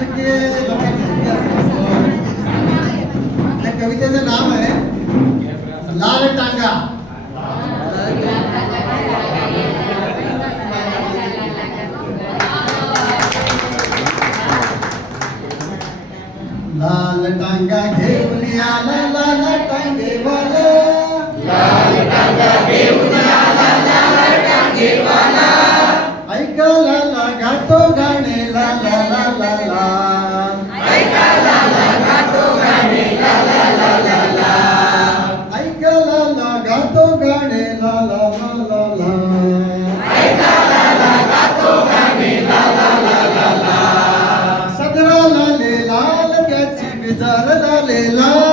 टक्के त्या कवितेचं नाव आहे लाल टांगा. लाल टांगा घेऊन आला लाल त्याची विजार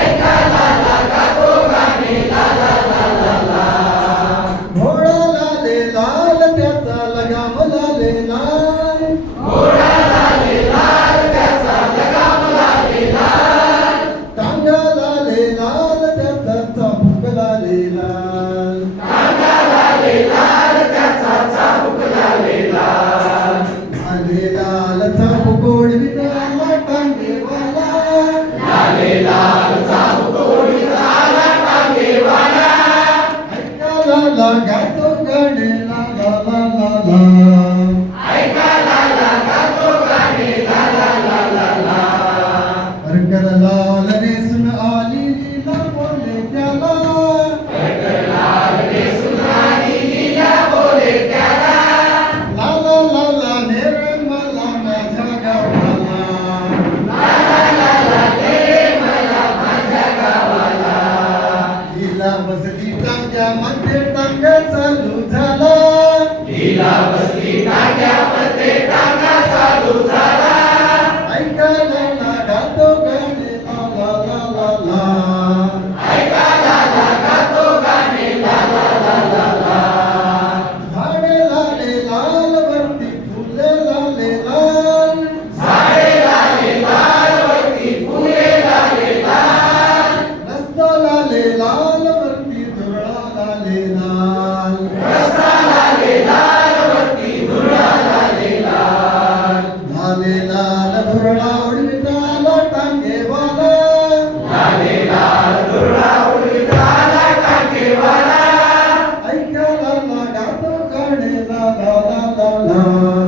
ऐकायला लागा तो गाणे ला ला ला ला ला. घोडा लाले लाल त्याचा लगाम लाले लाल टांगा लाले लाल त्याचा चाबूक लाले लाल हरकर लाल रेसून आली लीला बोले त्याला लाला लाला नेर मला माझ्या गावाला लीला बसली टांग्या मध्ये टांगा चालू झाला। ऐकायला Allah